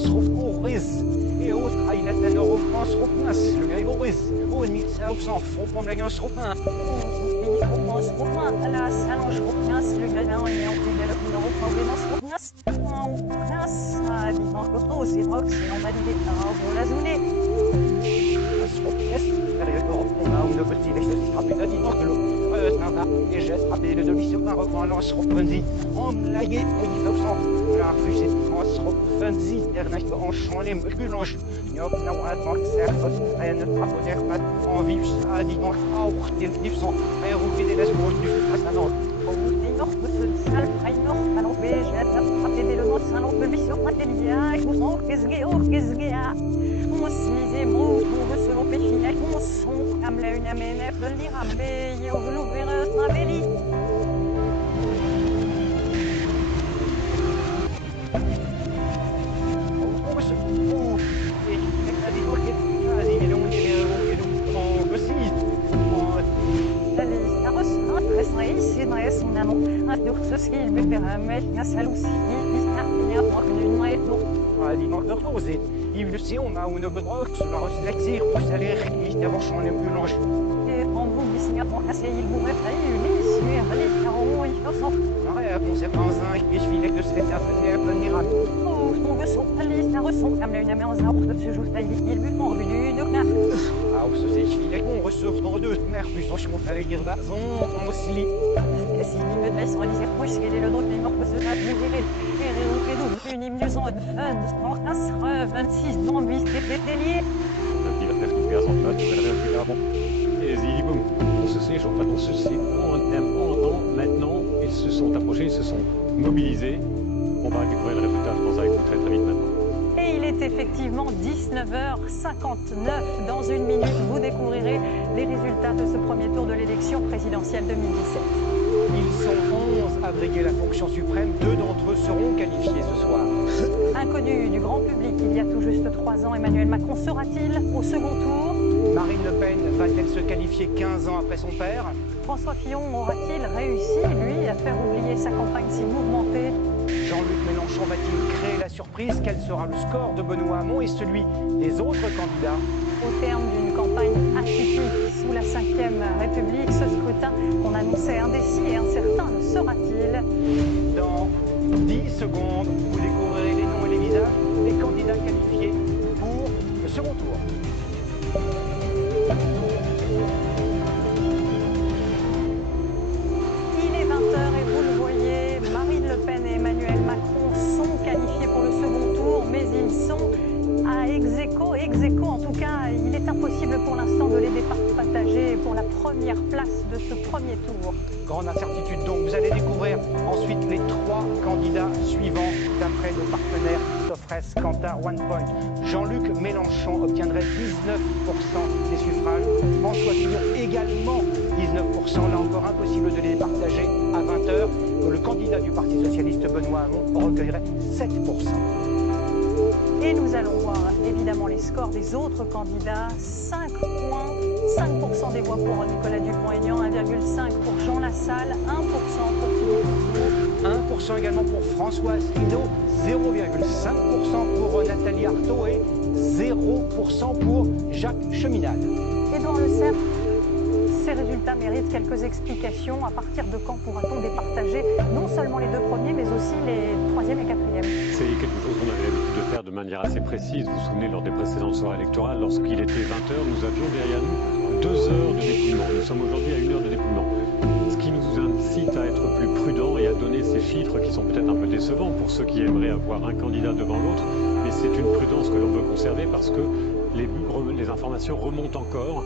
Rufus, et autres, il a un euro France Rufus, le gars Rufus, ou une mix à s'en fout pour la gueule Rufus. France Rufus, à la Salange Rufus, le gars en ayant plus de l'euro Provenance Rufus, en place, à Dimanche Coteau, c'est Rox, et on va dire pour la zone. Rufus, on a une petite électricité rapide à Dimanche de l'eau. Et geste rapide de l'issue par relance Rufus, on l'a gué, et il faut s'en la fusée France Rufus, dernier en les mulanges. Ja, nou, het mag zeggen, en het rapporteert met envie, die nog auch den Liefson, en hoe vind je dat woord nu vast aan ons? Die nog betul sal, hij nog, en op wees, het de le mot, en op de visie op materia, ik moet nog gezgea. Ons mise moed, hoe we zullen beginnen, ons son, am la une amene, de l'irambe, je overloeveren, snabeli. Durchzuskiel mit der Milch, das Halusi, ich nach mir trockenen Meidloch. Die noch der Rose, die Illusion, une bedrohung, la reflexir, pour salir, ich der Rochon les mulanges. Et en vous, bis mir pour casser, il vous réfraye, Ulysse, mais allez, car au moins, il faut s'en. Ja, conséquence, ich will que ce soit fait venir à Oh, mon veut son Alice, la ressent, comme une amère en de ce jour, il but en revenu de knaf. Ah, où se ich will qu'on ressource dans deux, mer, plus en chemin, fallait dire d'azon, on oscille. Si il me laisse en disant, quel est le droit des morts que ce soit désiré, et une illusion de fun, Sportas, 26, dans 8, délié. Die dat heeft niet meer zo'n uit, we hebben weer avant. Et ils boum, on se sait, en fait, on se sait, maintenant, ils se sont approchés, ils se sont mobilisés. On va découvrir le résultat, je pense, avec vous très très vite maintenant. Et il est effectivement 19h59. Dans une minute, vous découvrirez les résultats de ce premier tour de l'élection présidentielle 2017. Ils sont 11 à briguer la fonction suprême. 2 d'entre eux seront qualifiés ce soir. Inconnu du grand public il y a tout juste 3 ans, Emmanuel Macron sera-t-il au second tour? Marine Le Pen va-t-elle se qualifier 15 ans après son père? François Fillon aura-t-il réussi, lui, à faire oublier sa campagne si mouvementée? Jean-Luc Mélenchon va-t-il créer la surprise? Quel sera le score de Benoît Hamon et celui des autres candidats? Au terme d'une campagne atypique sous la Ve République, ce scrutin qu'on annonçait indécis et incertain le sera-t-il? Dans 10 secondes, vous découvrirez les noms et les visages des candidats qualifiés pour le second tour. Il est 20h et vous le voyez, Marine Le Pen et Emmanuel Macron sont qualifiés pour le second tour, mais ils sont à ex-aequo en tout cas, il est impossible pour l'instant de les départager pour la première place de ce premier tour. Grande incertitude donc, vous allez découvrir ensuite les 3 candidats suivants d'après nos partenaires Sofres, Kantar, OnePoint. Jean-Luc Mélenchon obtiendrait 19% des suffrages, François Fillon également 19%, là encore impossible de les départager à 20h. Le candidat du Parti Socialiste Benoît Hamon recueillerait 7%. Et nous allons voir évidemment les scores des autres candidats. 5 points, 5% des voix pour Nicolas Dupont-Aignan, 1,5% pour Jean Lassalle, 1% pour Philippe Poutou. 1% également pour François Asselineau, 0,5% pour Nathalie Arthaud et 0% pour Jacques Cheminade. Édouard Le Cerf, ces résultats méritent quelques explications. À partir de quand pourra-t-on départager non seulement les 2 premiers, mais aussi les 3e et 4e? C'est quelque chose qu'on avait l'habitude de faire de manière assez précise. Vous vous souvenez, lors des précédentes soirées électorales, lorsqu'il était 20h, nous avions derrière nous 2 heures de dépouillement. Nous sommes aujourd'hui à 1 heure de dépouillement. Ce qui nous incite à être plus prudents et à donner ces chiffres qui sont peut-être un peu décevants pour ceux qui aimeraient avoir un candidat devant l'autre. Mais c'est une prudence que l'on veut conserver parce que les informations remontent encore.